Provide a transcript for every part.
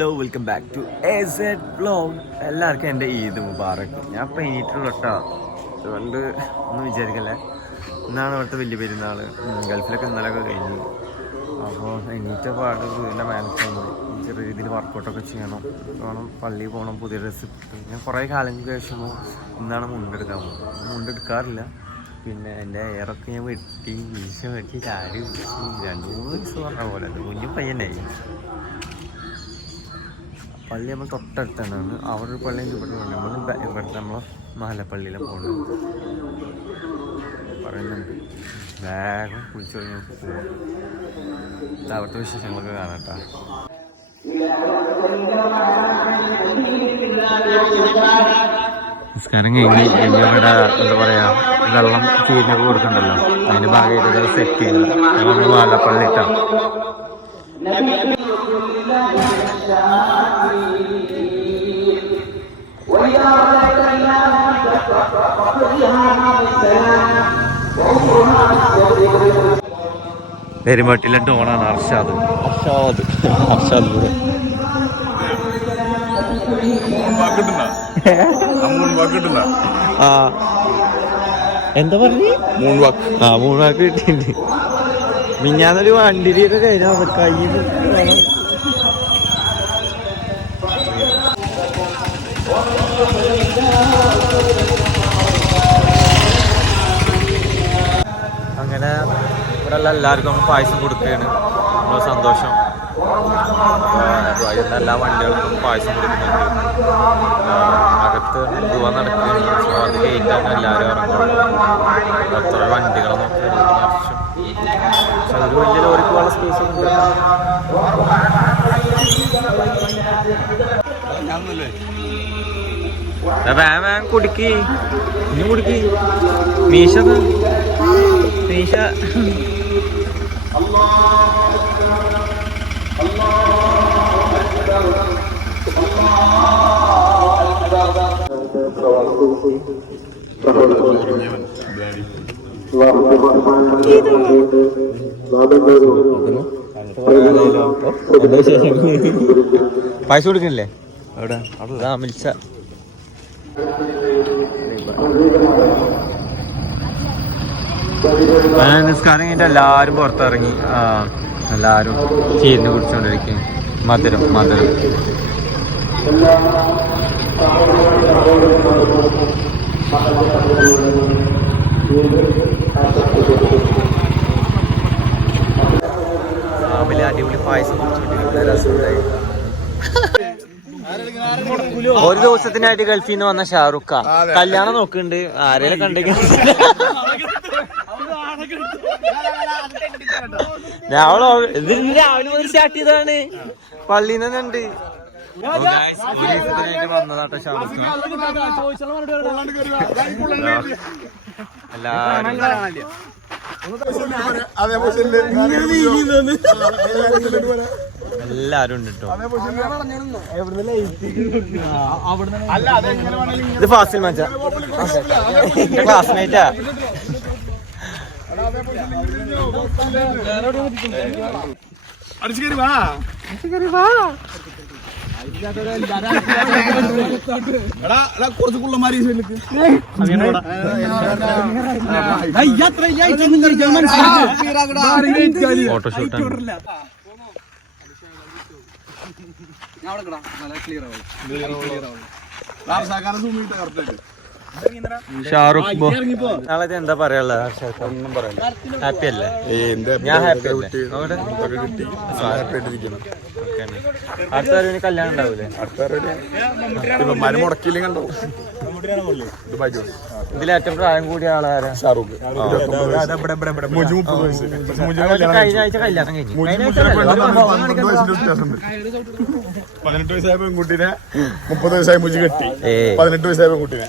Hello, welcome back to AZ vlog. എല്ലാവർക്കും എൻ്റെ ഈദ് മുബാറക്ക്. ഞാൻ ഇപ്പോൾ എണീറ്റുള്ളൂ കേട്ടോ, അതുകൊണ്ട് ഒന്നും വിചാരിക്കല്ലേ. ഇന്നാണ് അവിടുത്തെ വലിയ പെരുന്നാൾ. ഗൾഫിലൊക്കെ ഇന്നലെയൊക്കെ കഴിഞ്ഞു. അപ്പോൾ എണീറ്റ പാട് വീടിൻ്റെ മേലക്ക് വന്നു. ചെറിയ രീതിയിൽ വർക്കൗട്ടൊക്കെ ചെയ്യണം, വേണം പള്ളിയിൽ പോകണം, പുതിയ ഡ്രസ്സ്. ഞാൻ കുറേ കാലങ്ങൾക്ക് ശേഷം ഇന്നാണ് മുണ്ടെടുക്കാൻ പോകുന്നത്. മുണ്ടെടുക്കാറില്ല. പിന്നെ എൻ്റെ എയറൊക്കെ ഞാൻ വെട്ടി, മീശ വെട്ടി, ചാടി പിടിച്ച് 2-3 വയസ്സ് പറഞ്ഞ പോലെ കുഞ്ഞു പയ്യനായി. പള്ളി നമ്മൾ തൊട്ടടുത്ത് തന്നെയാണ്. അവിടെ ഒരു പള്ളിയും ഇവിടെ നമ്മൾ ഇവിടുത്തെ നമ്മളെ മഹലപ്പള്ളിയിലാണ് പോകുന്നത്. പറയുന്നുണ്ട് വേഗം കുളിച്ചു കഴിഞ്ഞ് നമുക്ക് പോവാം. ഇത് അവിടുത്തെ വിശേഷങ്ങളൊക്കെ കാണാട്ടോ. നിസ്കാരം കഴിഞ്ഞ് ഇവിടെ എന്താ പറയുക, വെള്ളം ചീരിനൊക്കെ കൊടുക്കണ്ടല്ലോ, അതിന് ഭാഗമായിട്ട് സെറ്റ് ചെയ്തു. നമ്മൾ മഹലപ്പള്ളി ഇട്ടാ. പെരുമാട്ടിലെ ഡോണാണ് അർഷാദ്. എന്താ പറഞ്ഞു? 3 വാക്ക് കിട്ടിയിട്ടുണ്ട്. മിഞ്ഞാന്നൊരു വണ്ടിയിലൊക്കെ കഴിഞ്ഞാൽ കയ്യിൽ അങ്ങനെ ഇവിടെ എല്ലാവർക്കും നമ്മൾ പായസം കൊടുക്കുകയാണ്. നമ്മൾ സന്തോഷം. എല്ലാ വണ്ടികൾക്കും പായസം കൊടുക്കുന്നുണ്ട്. അകത്ത് ദുവ നടക്കുകയാണ്. സോ അത് കയറ്റാൻ എല്ലാവരും ഇറങ്ങും. എത്ര വണ്ടികളെ നോക്കി നിറച്ചും. പക്ഷെ ഒരു വലിയ ലോറിക്ക് പോകാനുള്ള സ്പേസ് ഒന്നും ഇല്ല. വേഗം കുടിക്ക്, ഇനി കുടിക്ക്. മീശ പായസം കൊടുക്കണില്ലേ അവിടെ? മിൽച്ച നിസ്കാരം കഴിഞ്ഞിട്ട് എല്ലാവരും പുറത്തിറങ്ങി. എല്ലാവരും ചീരിന് കുടിച്ചുകൊണ്ടിരിക്കും. മധുരം രാവിലെ അടിപൊളി പായസം കുടിച്ചുകൊണ്ടിരിക്കുന്ന രസമുണ്ടായി. ഒരു ദിവസത്തിനായിട്ട് ഗൾഫിൽ നിന്ന് വന്ന ഷാറുഖ് ഖാൻ കല്യാണം നോക്കുന്നുണ്ട്. ആരെയും കണ്ടെങ്കിൽ രാവിലെ മുതൽ സ്റ്റാർട്ട് ചെയ്തതാണ്. പള്ളിയിൽ നിന്ന് ഉണ്ട്. വന്നതാട്ടോ ഷാറുഖ് ഖാൻ. എല്ലാരും ഉണ്ട് കേട്ടോ. ഇത് ഫാസിൽ മച്ചാ, ക്ലാസ്മേറ്റാ. ഫോട്ടോഷൂട്ടാണ്. ഷാറുഖ് നാളെ എന്താ പറയാ? ഹാപ്പി അല്ലേ? ഞാൻ ഹാപ്പി അല്ലേ? അടുത്ത കല്യാണം ഉണ്ടാവൂലേ? ഇതിലേറ്റവും പ്രായം കൂടിയ ആളാരാ? ഷാറുഖ്. കഴിഞ്ഞ ആഴ്ച കല്യാണം കഴിഞ്ഞു. 18 വയസ്സായ പെൺകുട്ടീനെ 30 വയസ്സായ മുജി കെട്ടി. 18 വയസ്സായ പെൺകുട്ടീനെ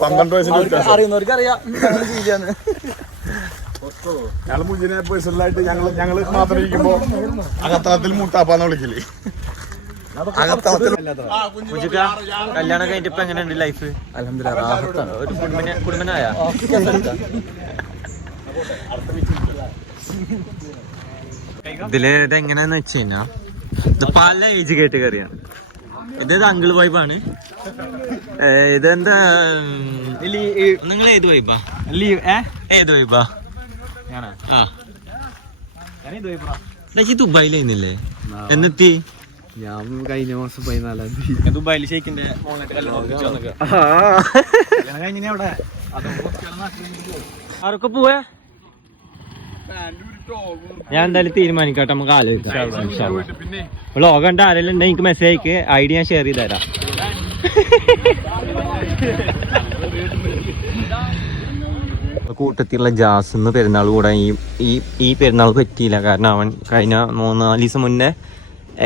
12 വയസ്സിന് വ്യത്യാസം. അറിയുന്നവർക്ക് അറിയാം. ഞങ്ങള് മുജിനെ പേഴ്സണലായിട്ട് ഞങ്ങള് മാത്രം ഇരിക്കുമ്പോ അകത്തളത്തിൽ മൂട്ടാപ്പാന്ന് വിളിക്കല്. കല്യാണം കഴിഞ്ഞിട്ട് ഇപ്പൊ എങ്ങനെയുണ്ട് ലൈഫ്? അൽഹംദുലില്ലാഹ്, ഒരു കുടുംബനായ ഇതില് ഇതെങ്ങനെയാന്ന് വെച്ച് കഴിഞ്ഞാ ഇത് പല ഏജ് കേട്ടുകറിയാണ്. ഇതേത് അങ്കിൾ വൈബാണ്. ഇതെന്താ നിങ്ങൾ ഏത് വൈബാ? ഏത് വൈബാ? ആ ദുബായിലായിരുന്നില്ലേ? എന്നെത്തി? ഞാൻ കഴിഞ്ഞ മാസം 14-ാം തീയതി ദുബായിൽ ഷെയ്ക്കിന്റെ ആരൊക്കെ പോവേ? ഞാൻ എന്തായാലും തീരുമാനിക്കട്ടെ, നമുക്ക് ആലോചിക്കാം. വ്ളോഗ് കണ്ട ആരെല്ലാം ഉണ്ടെങ്കിൽ എനിക്ക് മെസ്സേജ് അയക്ക്, ഐഡി ഞാൻ ഷെയർ ചെയ്ത് തരാം. കൂട്ടത്തിലുള്ള ജാസിന്ന് പെരുന്നാൾ കൂടാൻ ഈ പെരുന്നാൾ പറ്റിയില്ല. കാരണം അവൻ കഴിഞ്ഞ 3-4 ദിവസം മുന്നേ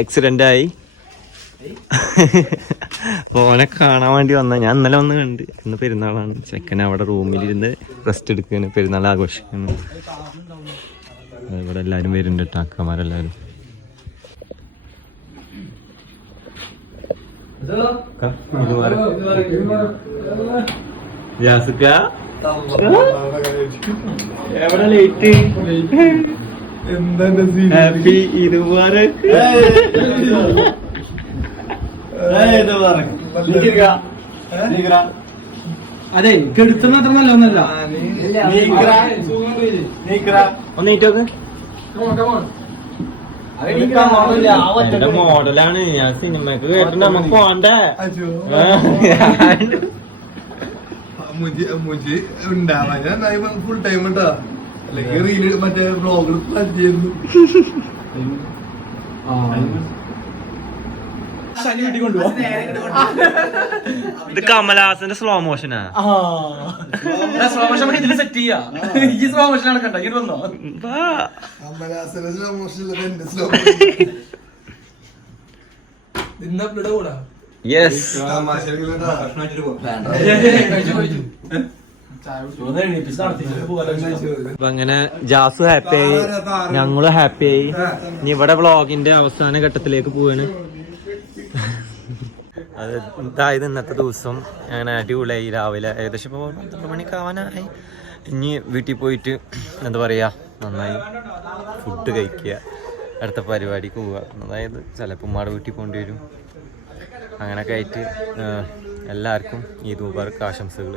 ആക്സിഡന്റ് ആയി. ഓനെ കാണാൻ വേണ്ടി വന്ന ഞാൻ ഇന്നലെ വന്ന് കണ്ട്. ഇന്ന് പെരുന്നാളാണ്. ചെക്കൻ അവിടെ റൂമിലിരുന്ന് റെസ്റ്റ് എടുക്കുകയാണ്, പെരുന്നാൾ ആഘോഷിക്കുന്നു. ഇവിടെ എല്ലാവരും വരുന്നുണ്ട് കേട്ടോ, അക്കമാരെല്ലാവരും. ജാസിക്ക എവിടെ ലേറ്റ്? ഹാപ്പി ഈദ് മുബാറക്. അതെ കെടുത്തുന്ന അത്ര നല്ല ഒന്നല്ല. ഒന്ന് നീറ്റോക്ക്. എന്റെ മോഡലാണ്. ഞാൻ സിനിമക്ക് കേട്ടിട്ട് നമുക്ക് പോണ്ടേ? ഫുൾ ടൈം ഉണ്ടാ അല്ലെങ്കിൽ റീല് മറ്റേ വ്ളോഗിൽ പ്ലാൻ ചെയ്യുന്നു. ഇത് കമലഹാസന്റെ സ്ലോ മോഷനാ. സ്ലോ മോഷൻ ഇതിൽ സെറ്റ് ചെയ്യാ. ഈ സ്ലോ മോഷൻ നടക്കണ്ട. ഇങ്ങനെ വന്നോ? കമലഹാസന്റെ സ്ലോ മോഷൻ എന്റെ സ്ലോ കൂടാ. യെസ്. അപ്പൊ അങ്ങനെ ജാസു ഹാപ്പിയായി, ഞങ്ങളും ഹാപ്പിയായി. ഇനി ഇവിടെ വ്ളോഗിന്റെ അവസാന ഘട്ടത്തിലേക്ക് പോവാണ്. അതായത് ഇന്നത്തെ ദിവസം അങ്ങനെ അടിപൊളിയായി. രാവിലെ ഏകദേശം ഇപ്പോൾ 12 മണിക്ക് ആവാനായി. ഇനി വീട്ടിൽ പോയിട്ട് എന്താ പറയുക, നന്നായി ഫുഡ് കഴിക്കുക, അടുത്ത പരിപാടിക്ക് പോവുക. അതായത് ചിലപ്പോൾ ഉമ്മയുടെ വീട്ടിൽ പോകേണ്ടി വരും. അങ്ങനെയൊക്കെ ആയിട്ട് എല്ലാവർക്കും ഈദ് മുബാറക് ആശംസകൾ.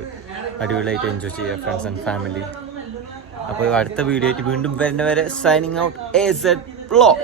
അടിപൊളിയായിട്ട് എൻജോയ് ചെയ്യുക ഫ്രണ്ട്സ് ആൻഡ് ഫാമിലി. അപ്പോൾ അടുത്ത വീഡിയോ ആയിട്ട് വീണ്ടും വരുന്നവരെ സൈനിങ് ഔട്ട് AZ Vlog.